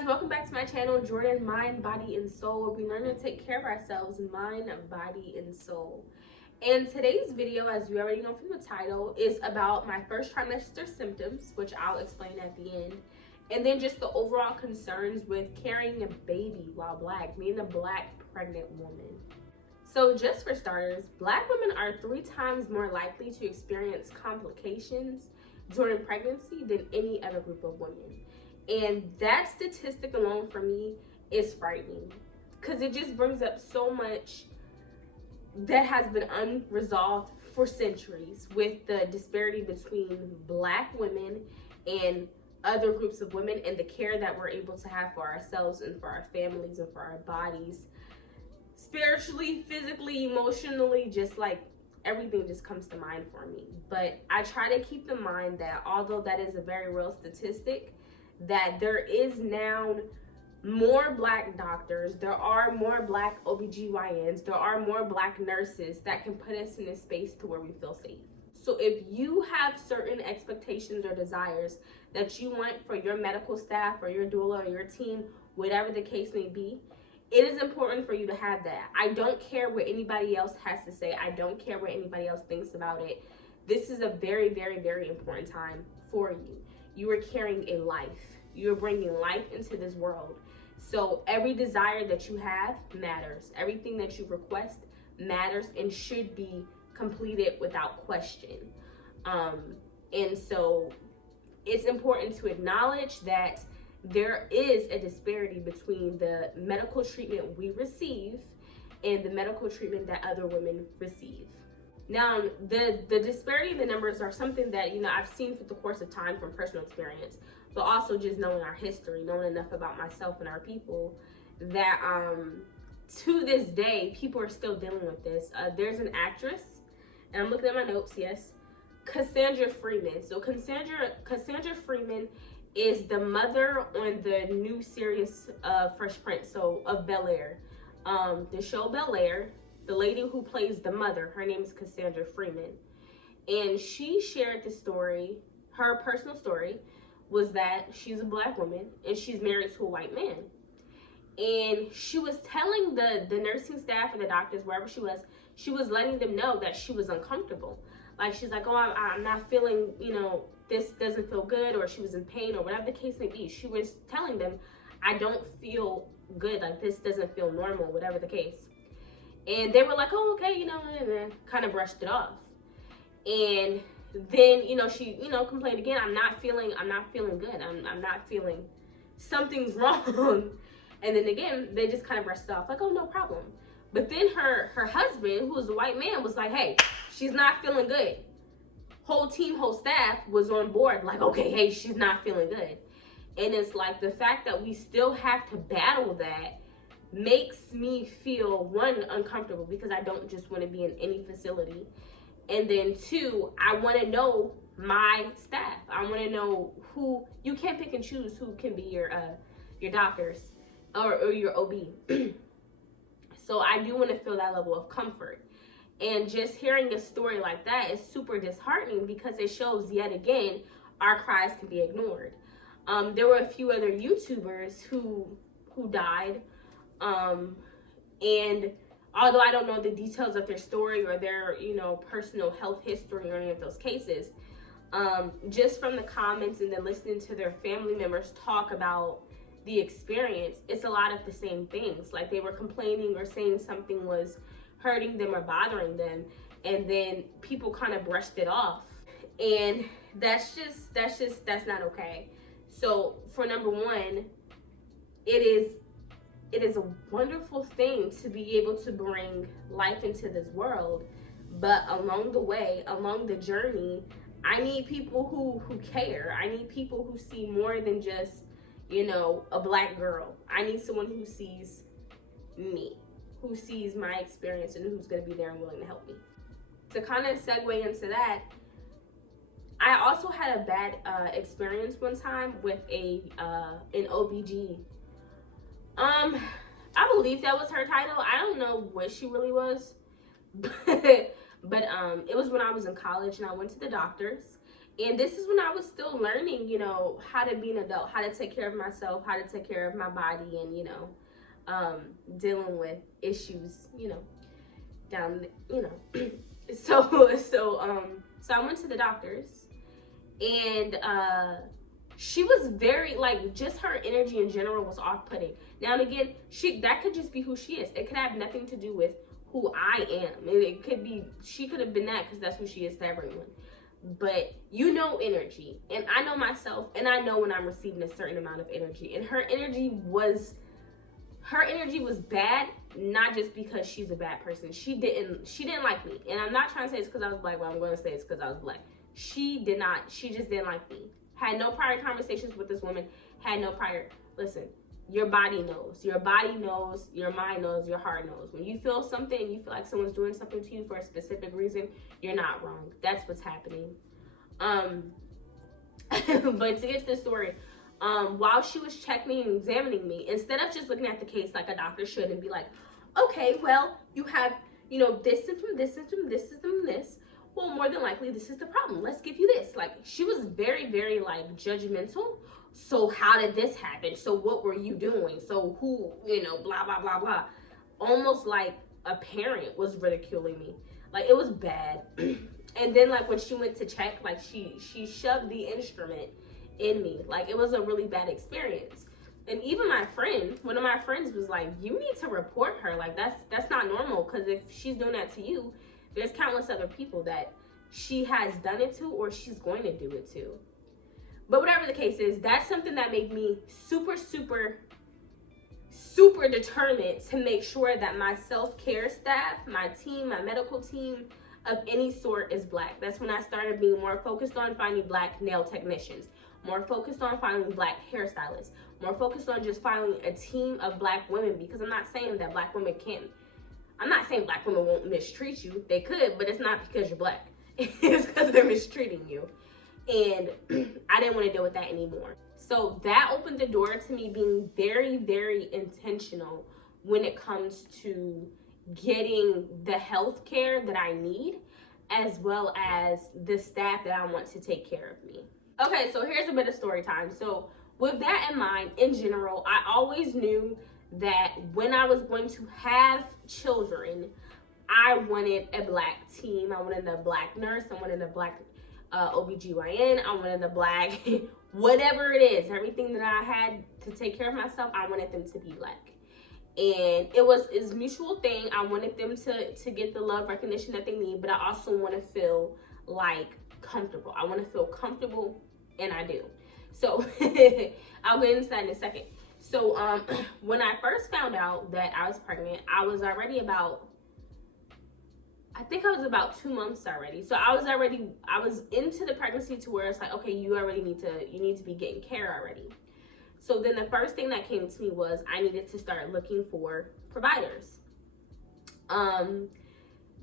guys, welcome back to my channel, Jordan Mind, Body, and Soul, where we learn to take care of ourselves, mind, body, and soul. And today's video, as you already know from the title, is about my first trimester symptoms, which I'll explain at the end, and then just the overall concerns with carrying a baby while Black, being a Black pregnant woman. So just for starters, Black women are 3 times more likely to experience complications during pregnancy than any other group of women. And that statistic alone for me is frightening, because it just brings up so much that has been unresolved for centuries with the disparity between Black women and other groups of women, and the care that we're able to have for ourselves and for our families and for our bodies, spiritually, physically, emotionally, just like everything just comes to mind for me. But I try to keep in mind that although that is a very real statistic, that there is now more Black doctors, there are more Black OBGYNs, there are more Black nurses that can put us in a space to where we feel safe. So if you have certain expectations or desires that you want for your medical staff or your doula or your team, whatever the case may be, it is important for you to have that. I don't care what anybody else has to say. I don't care what anybody else thinks about it. This is a very, very, very important time for you. You are carrying a life. You're bringing life into this world. So every desire that you have matters. Everything that you request matters and should be completed without question. And so it's important to acknowledge that there is a disparity between the medical treatment we receive and the medical treatment that other women receive. Now, the disparity in the numbers are something that, I've seen through the course of time from personal experience, but also just knowing our history, knowing enough about myself and our people, that to this day, people are still dealing with this. There's an actress, and I'm looking at my notes, yes, Cassandra Freeman. So Cassandra Freeman is the mother on the new series Fresh Prince, of Bel-Air. The show Bel-Air, the lady who plays the mother, her name is Cassandra Freeman. And she shared the story, her personal story was that she's a Black woman and she's married to a white man. And she was telling the nursing staff and the doctors, wherever she was letting them know that she was uncomfortable. Like, she's like, oh, I'm not feeling, this doesn't feel good, or she was in pain, or whatever the case may be. She was telling them, I don't feel good, like this doesn't feel normal, whatever the case. And they were like, oh, okay, and kind of brushed it off. And then, she, complained again, I'm not feeling good. I'm not feeling, something's wrong. And then again, they just kind of brushed it off, like, oh, no problem. But then her husband, who was a white man, was like, hey, she's not feeling good. Whole team, whole staff was on board, like, okay, hey, she's not feeling good. And it's like, the fact that we still have to battle that makes me feel, 1, uncomfortable, because I don't just want to be in any facility. And then 2, I want to know my staff. I want to know who, you can't pick and choose who can be your doctors or your OB. So I do want to feel that level of comfort. And just hearing a story like that is super disheartening, because it shows yet again our cries can be ignored. There were a few other YouTubers who died, and although I don't know the details of their story or their personal health history or any of those cases, just from the comments and then listening to their family members talk about the experience, it's a lot of the same things. Like, they were complaining or saying something was hurting them or bothering them, and then people kind of brushed it off, and that's not okay. So for number 1, it is a wonderful thing to be able to bring life into this world, but along the way, along the journey, I need people who care. I need people who see more than just a Black girl. I need someone who sees me, who sees my experience, and who's going to be there and willing to help me. To kind of segue into that, I also had a bad experience one time with an OBG. I believe that was her title. I don't know what she really was, but it was when I was in college, and I went to the doctors, And this is when I was still learning, you know, how to be an adult, how to take care of myself, how to take care of my body, and, you know, dealing with issues, you know, down, you know. So I went to the doctors, and she was very, like, just her energy in general was off-putting. Now and again, that could just be who she is. It could have nothing to do with who I am. It could be, she could have been that because that's who she is to everyone. But you know energy, and I know myself, and I know when I'm receiving a certain amount of energy, and her energy was bad, not just because she's a bad person. She didn't like me, and I'm not trying to say it's because I was black, but I'm going to say it's because I was black. She just didn't like me. Had no prior conversations with this woman, listen, your body knows, your mind knows, your heart knows. When you feel something and you feel like someone's doing something to you for a specific reason, you're not wrong. That's what's happening. But to get to the story, while she was checking and examining me, instead of just looking at the case like a doctor should and be like, okay, well, you have, you know, this symptom, this symptom, this symptom, this. Well, more than likely, this is the problem. Let's give you this. Like, she was very, very, like, judgmental. So how did this happen? So what were you doing? So who, you know, blah, blah, blah, blah. Almost like a parent was ridiculing me. Like, it was bad. And then, like, when she went to check, like, she shoved the instrument in me. Like, it was a really bad experience. And even one of my friends was like, you need to report her. Like, that's not normal, because if she's doing that to you, there's countless other people that she has done it to or she's going to do it to. But whatever the case is, that's something that made me super, super, super determined to make sure that my self-care staff, my team, my medical team of any sort is black. That's when I started being more focused on finding black nail technicians, more focused on finding black hairstylists, more focused on just finding a team of black women, because I'm not saying that black women won't mistreat you. They could, but it's not because you're black. It's because they're mistreating you. And I didn't want to deal with that anymore. So that opened the door to me being very, very intentional when it comes to getting the health care that I need, as well as the staff that I want to take care of me. Okay, so here's a bit of story time. So with that in mind, in general, I always knew that when I was going to have children, I wanted a black team. I wanted a black nurse. I wanted a black OBGYN. I wanted a black, whatever it is, everything that I had to take care of myself, I wanted them to be black. And it's a mutual thing. I wanted them to get the love, recognition that they need, but I also want to feel like comfortable. I want to feel comfortable, and I do. So I'll get into that in a second. So when I first found out that I was pregnant, I was about 2 months already. So I was into the pregnancy to where it's like, okay, you need to be getting care already. So then the first thing that came to me was I needed to start looking for providers.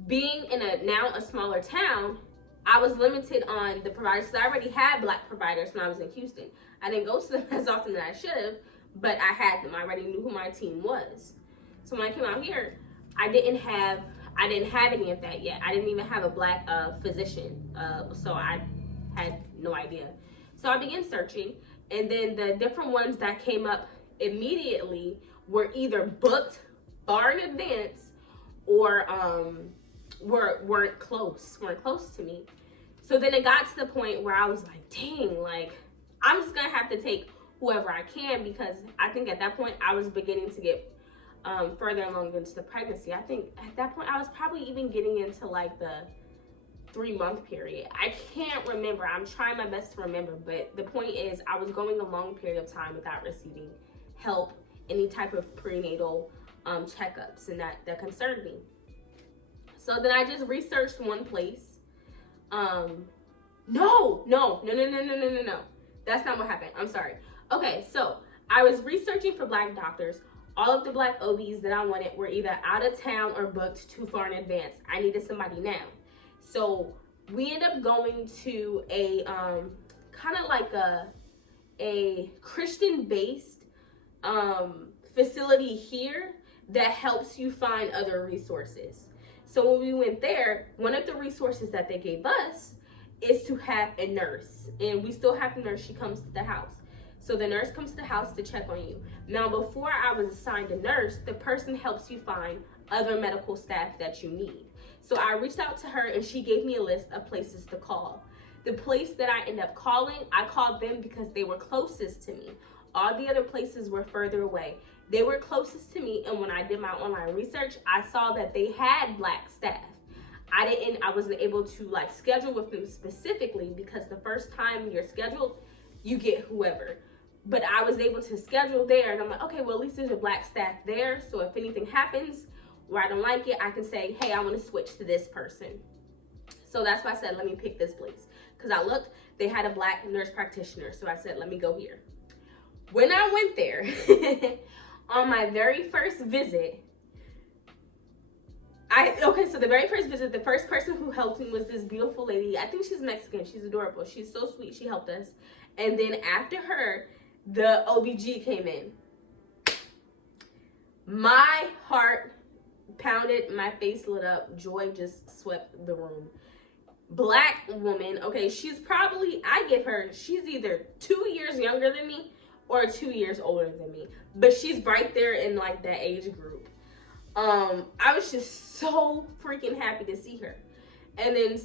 Being in a smaller town, I was limited on the providers, because I already had black providers when I was in Houston. I didn't go to them as often as I should have, but I had them. I already knew who my team was. So when I came out here, I didn't have any of that yet. I didn't even have a black physician, so I had no idea. So I began searching, and then the different ones that came up immediately were either booked far in advance or weren't close to me. So then it got to the point where I was like, dang, like, I'm just gonna have to take whoever I can, because I think at that point I was beginning to get further along into the pregnancy. I think at that point I was probably even getting into like the 3-month period. I can't remember. I'm trying my best to remember, but the point is I was going a long period of time without receiving help, any type of prenatal checkups, and that concerned me. So then I just researched one place. No. That's not what happened. I'm sorry. Okay, so I was researching for black doctors. All of the black OBs that I wanted were either out of town or booked too far in advance. I needed somebody now. So we ended up going to a kind of like a Christian-based facility here that helps you find other resources. So when we went there, one of the resources that they gave us is to have a nurse, and we still have the nurse. She comes to the house. So the nurse comes to the house to check on you. Now, before I was assigned a nurse, the person helps you find other medical staff that you need. So I reached out to her, and she gave me a list of places to call. The place that I ended up calling, I called them because they were closest to me. All the other places were further away. They were closest to me, and when I did my online research, I saw that they had Black staff. I wasn't able to like schedule with them specifically, because the first time you're scheduled, you get whoever. But I was able to schedule there, and I'm like, okay, well, at least there's a Black staff there. So if anything happens where I don't like it, I can say, hey, I want to switch to this person. So that's why I said, let me pick this place. Because I looked, they had a Black nurse practitioner. So I said, let me go here. When I went there, on my very first visit, the very first visit, the first person who helped me was this beautiful lady. I think she's Mexican. She's adorable. She's so sweet. She helped us. And then after her, the OBG came in. My heart pounded, my face lit up. Joy just swept the room. Black woman, okay, she's probably, she's either 2 years younger than me or 2 years older than me. But she's right there in like that age group. I was just so freaking happy to see her. And then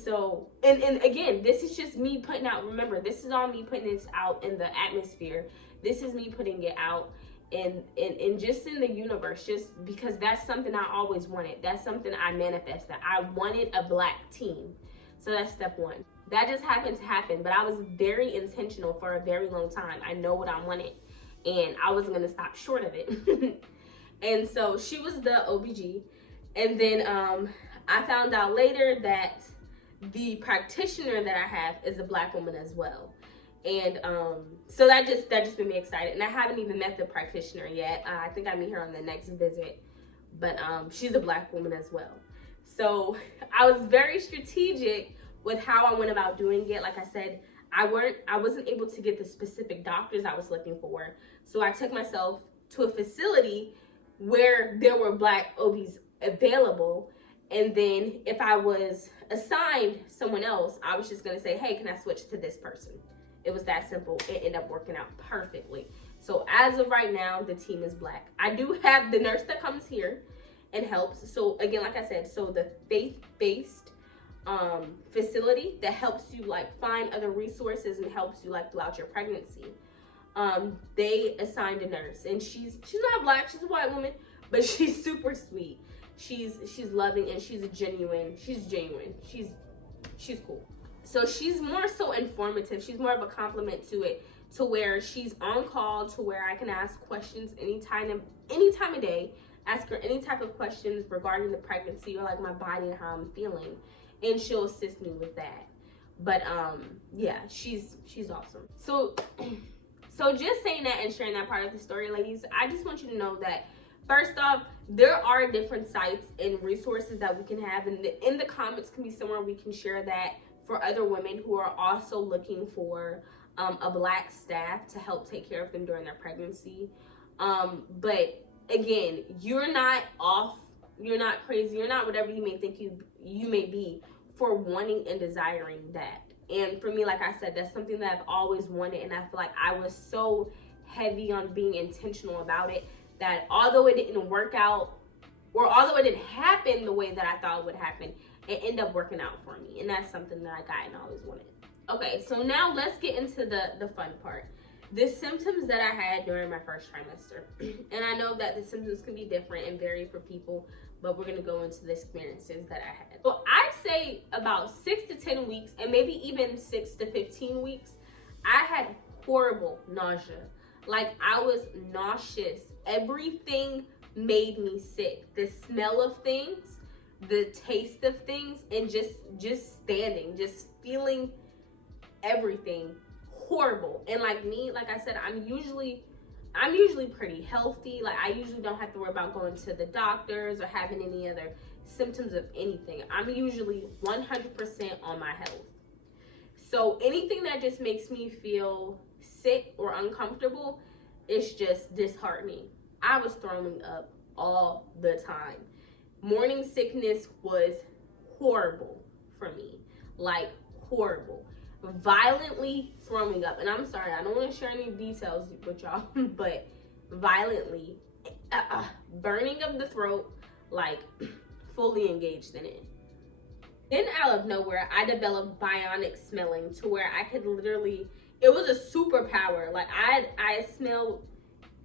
and again, this is just me putting out, remember, this is all me putting this out in the atmosphere. This is me putting it out in just in the universe, just because that's something I always wanted. That's something I manifested. I wanted a Black team. So that's step one. That just happened to happen, but I was very intentional for a very long time. I know what I wanted, and I wasn't gonna stop short of it. And so she was the OBG. And then I found out later that the practitioner that I have is a Black woman as well. And so that just made me excited. And I haven't even met the practitioner yet. I think I meet her on the next visit. But she's a Black woman as well. So I was very strategic with how I went about doing it. Like I said, I wasn't able to get the specific doctors I was looking for. So I took myself to a facility where there were Black OBs available. And then if I was assigned someone else, I was just going to say, hey, can I switch to this person? It was that simple. It ended up working out perfectly. So as of right now, the team is Black. I do have the nurse that comes here and helps. So again, like I said, so the faith-based facility that helps you like find other resources and helps you like throughout your pregnancy. They assigned a nurse, and she's not Black, she's a white woman, but she's super sweet. She's loving, and she's genuine. She's cool. So she's more so informative. She's more of a compliment to it, to where she's on call, to where I can ask questions any time of day, ask her any type of questions regarding the pregnancy or like my body and how I'm feeling, and she'll assist me with that. But yeah, she's awesome. So just saying that and sharing that part of the story, ladies, I just want you to know that, first off, there are different sites and resources that we can have, and in the comments can be somewhere we can share that for other women who are also looking for a Black staff to help take care of them during their pregnancy. But again, you're not off, you're not crazy, you're not whatever you may think you may be for wanting and desiring that. And for me, like I said, that's something that I've always wanted, and I feel like I was so heavy on being intentional about it that although it didn't work out, or although it didn't happen the way that I thought it would happen, it ended up working out for me. And that's something that I got and always wanted. Okay, so now let's get into the fun part. The symptoms that I had during my first trimester. And I know that the symptoms can be different and vary for people, but we're going to go into the experiences that I had. So I'd say about 6 to 10 weeks, and maybe even 6 to 15 weeks, I had horrible nausea. Like, I was nauseous. Everything made me sick. The smell of things, the taste of things, and just standing, just feeling everything horrible. And like me, like I said, I'm usually pretty healthy. Like, I usually don't have to worry about going to the doctors or having any other symptoms of anything. I'm usually 100% on my health. So anything that just makes me feel sick or uncomfortable is just disheartening. I was throwing up all the time. Morning sickness was horrible for me. Like, horrible. Violently throwing up. And I'm sorry, I don't want to share any details with y'all, but violently burning of the throat, like fully engaged in it. Then out of nowhere, I developed bionic smelling to where I could literally, it was a superpower. Like I smelled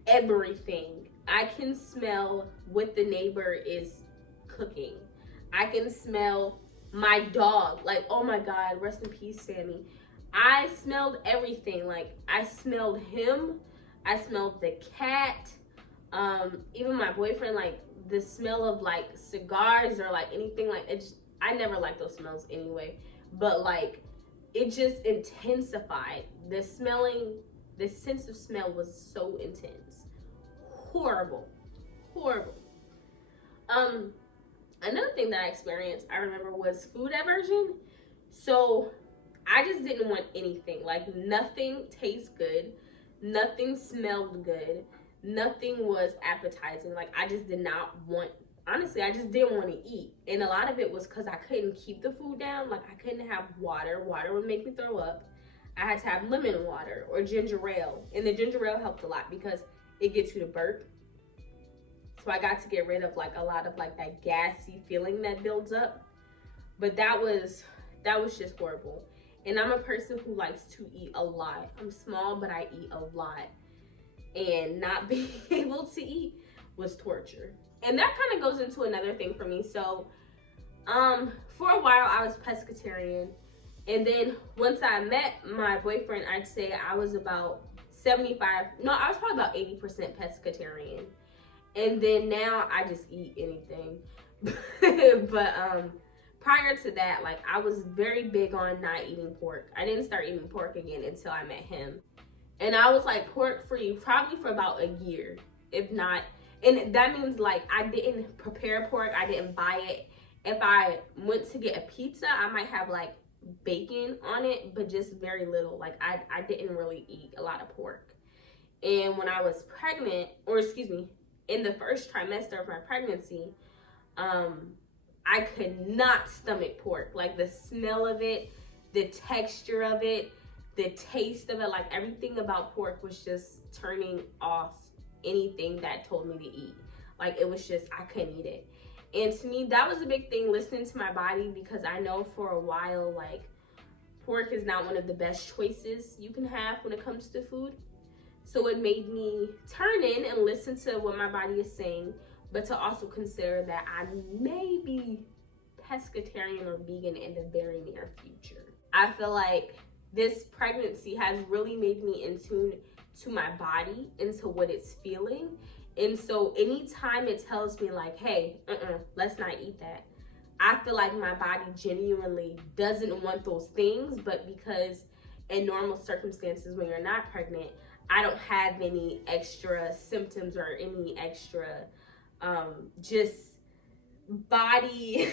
everything. I can smell what the neighbor is cooking. I can smell my dog. Like, oh my God, rest in peace, Sammy. I smelled everything. Like, I smelled him. I smelled the cat. Even my boyfriend, like the smell of like cigars or like anything like it. I never liked those smells anyway, but like it just intensified. The sense of smell was so intense. Horrible. Another thing that I experienced, I remember, was food aversion. So I just didn't want anything. Like, nothing tastes good, nothing smelled good, nothing was appetizing. Like, I just did not want, honestly, I just didn't want to eat. And a lot of it was because I couldn't keep the food down. Like, I couldn't have water. Water would make me throw up. I had to have lemon water or ginger ale. And the ginger ale helped a lot because it gets you to burp. So I got to get rid of like a lot of like that gassy feeling that builds up. But that was just horrible. And I'm a person who likes to eat a lot. I'm small, but I eat a lot. And not being able to eat was torture. And that kind of goes into another thing for me. So for a while I was pescatarian. And then once I met my boyfriend, I'd say I was about I was probably about 80% pescatarian. And then now I just eat anything. But prior to that, like, I was very big on not eating pork. I didn't start eating pork again until I met him. And I was like pork free probably for about a year, if not. And that means like I didn't prepare pork. I didn't buy it. If I went to get a pizza, I might have like bacon on it, but just very little. Like I didn't really eat a lot of pork. And when I was pregnant, or excuse me, in the first trimester of my pregnancy, I could not stomach pork. Like, the smell of it, the texture of it, the taste of it, like everything about pork was just turning off anything that told me to eat. Like, it was just, I couldn't eat it. And to me, that was a big thing, listening to my body, because I know for a while, like, pork is not one of the best choices you can have when it comes to food. So it made me turn in and listen to what my body is saying, but to also consider that I may be pescatarian or vegan in the very near future. I feel like this pregnancy has really made me in tune to my body, into what it's feeling. And so anytime it tells me like, hey, let's not eat that, I feel like my body genuinely doesn't want those things, but because in normal circumstances when you're not pregnant, I don't have any extra symptoms or any extra just body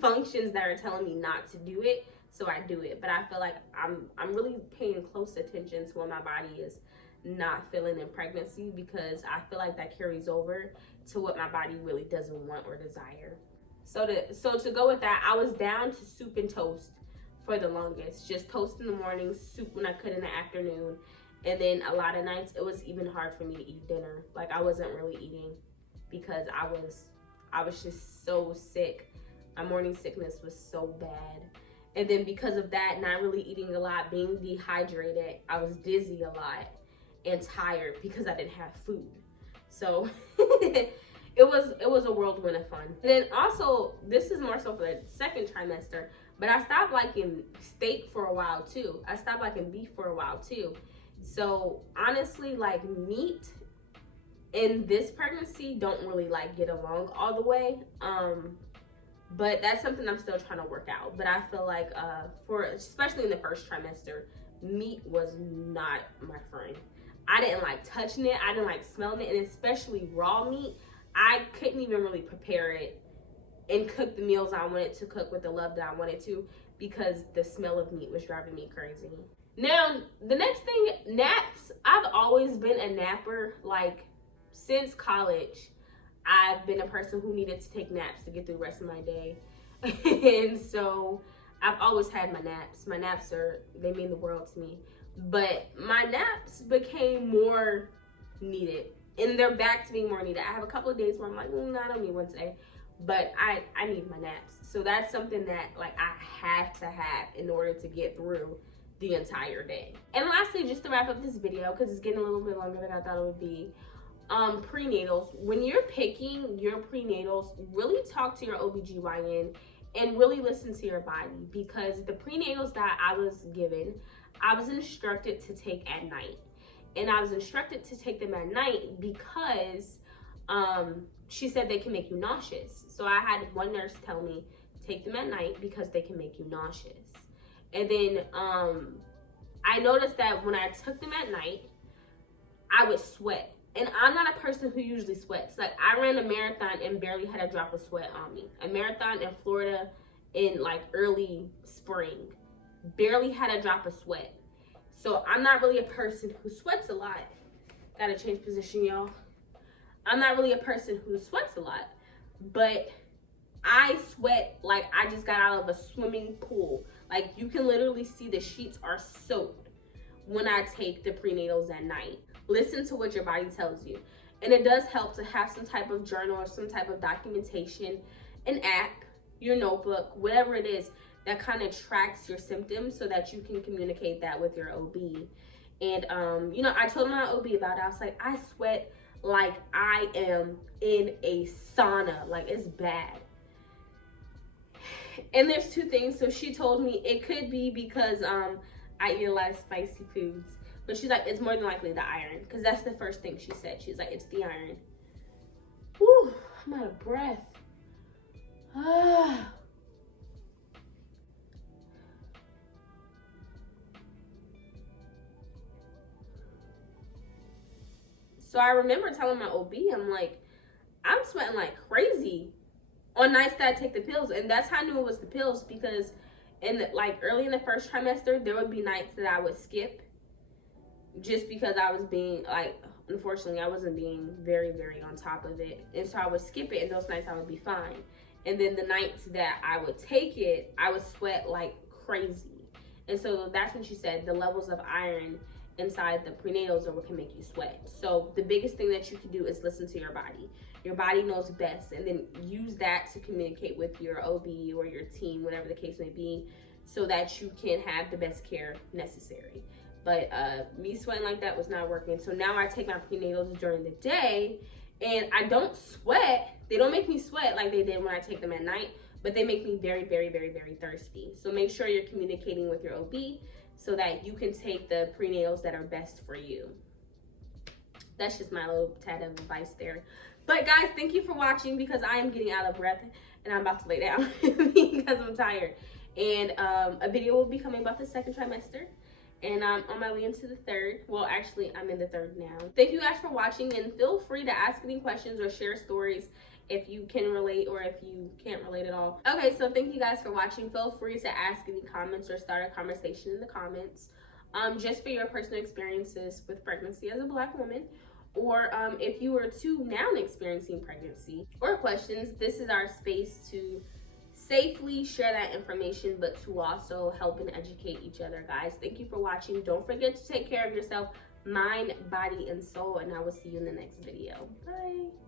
functions that are telling me not to do it, so I do it. But I feel like I'm really paying close attention to what my body is not feeling in pregnancy, because I feel like that carries over to what my body really doesn't want or desire. So to go with that, I was down to soup and toast for the longest. Just toast in the morning, soup when I could in the afternoon. And then a lot of nights it was even hard for me to eat dinner. Like, I wasn't really eating because I was just so sick. My morning sickness was so bad. And then because of that, not really eating a lot, being dehydrated, I was dizzy a lot and tired because I didn't have food. So it was a whirlwind of fun. And then also, this is more so for the second trimester, but I stopped liking steak for a while too. I stopped liking beef for a while too. So honestly, like, meat in this pregnancy don't really like get along all the way. But that's something I'm still trying to work out. But I feel like especially in the first trimester, meat was not my friend. I didn't like touching it. I didn't like smelling it. And especially raw meat, I couldn't even really prepare it and cook the meals I wanted to cook with the love that I wanted to, because the smell of meat was driving me crazy. Now, the next thing, naps. I've always been a napper. Like, since college, I've been a person who needed to take naps to get through the rest of my day. And so I've always had my naps. My naps they mean the world to me. But my naps became more needed. And they're back to being more needed. I have a couple of days where I'm like, no, I don't need one today. But I need my naps. So that's something that like I have to have in order to get through the entire day. And lastly, just to wrap up this video, because it's getting a little bit longer than I thought it would be, prenatals. When you're picking your prenatals, really talk to your OBGYN and really listen to your body, because the prenatals that I was given, I was instructed to take at night. And I was instructed to take them at night because she said they can make you nauseous. So I had one nurse tell me, take them at night because they can make you nauseous. And then I noticed that when I took them at night, I would sweat. And I'm not a person who usually sweats. Like, I ran a marathon and barely had a drop of sweat on me. A marathon in Florida in like early spring. Barely had a drop of sweat. So I'm not really a person who sweats a lot. Gotta change position, y'all. I'm not really a person who sweats a lot. But I sweat like I just got out of a swimming pool. Like, you can literally see the sheets are soaked when I take the prenatals at night. Listen to what your body tells you. And it does help to have some type of journal or some type of documentation, an app, your notebook, whatever it is that kind of tracks your symptoms so that you can communicate that with your OB. And, you know, I told my OB about it. I was like, I sweat like I am in a sauna. Like, it's bad. And there's two things. So she told me it could be because I eat a lot of spicy foods. But she's like, it's more than likely the iron. Because that's the first thing she said. She's like, it's the iron. Whew, I'm out of breath. So I remember telling my OB, I'm like, I'm sweating like crazy on nights that I take the pills. And that's how I knew it was the pills, because like early in the first trimester, there would be nights that I would skip just because I was being like, unfortunately, I wasn't being very, very on top of it. And so I would skip it, and those nights I would be fine. And then the nights that I would take it, I would sweat like crazy. And so that's when she said the levels of iron inside the prenatals are what can make you sweat. So the biggest thing that you can do is listen to your body. Your body knows best, and then use that to communicate with your OB or your team, whatever the case may be, so that you can have the best care necessary. But me sweating like that was not working. So now I take my prenatals during the day, and I don't sweat. They don't make me sweat like they did when I take them at night, but they make me very, very, very, very thirsty. So make sure you're communicating with your OB so that you can take the prenatals that are best for you. That's just my little tad of advice there. But guys, thank you for watching, because I am getting out of breath and I'm about to lay down because I'm tired. And a video will be coming about the second trimester. And I'm on my way into the third. Well, actually, I'm in the third now. Thank you guys for watching, and feel free to ask any questions or share stories if you can relate or if you can't relate at all. Okay, so thank you guys for watching. Feel free to ask any comments or start a conversation in the comments, just for your personal experiences with pregnancy as a Black woman, or if you were to now experiencing pregnancy, or questions. This is our space to safely share that information, but to also help and educate each other, guys. Thank you for watching. Don't forget to take care of yourself, mind, body, and soul, and I will see you in the next video. Bye.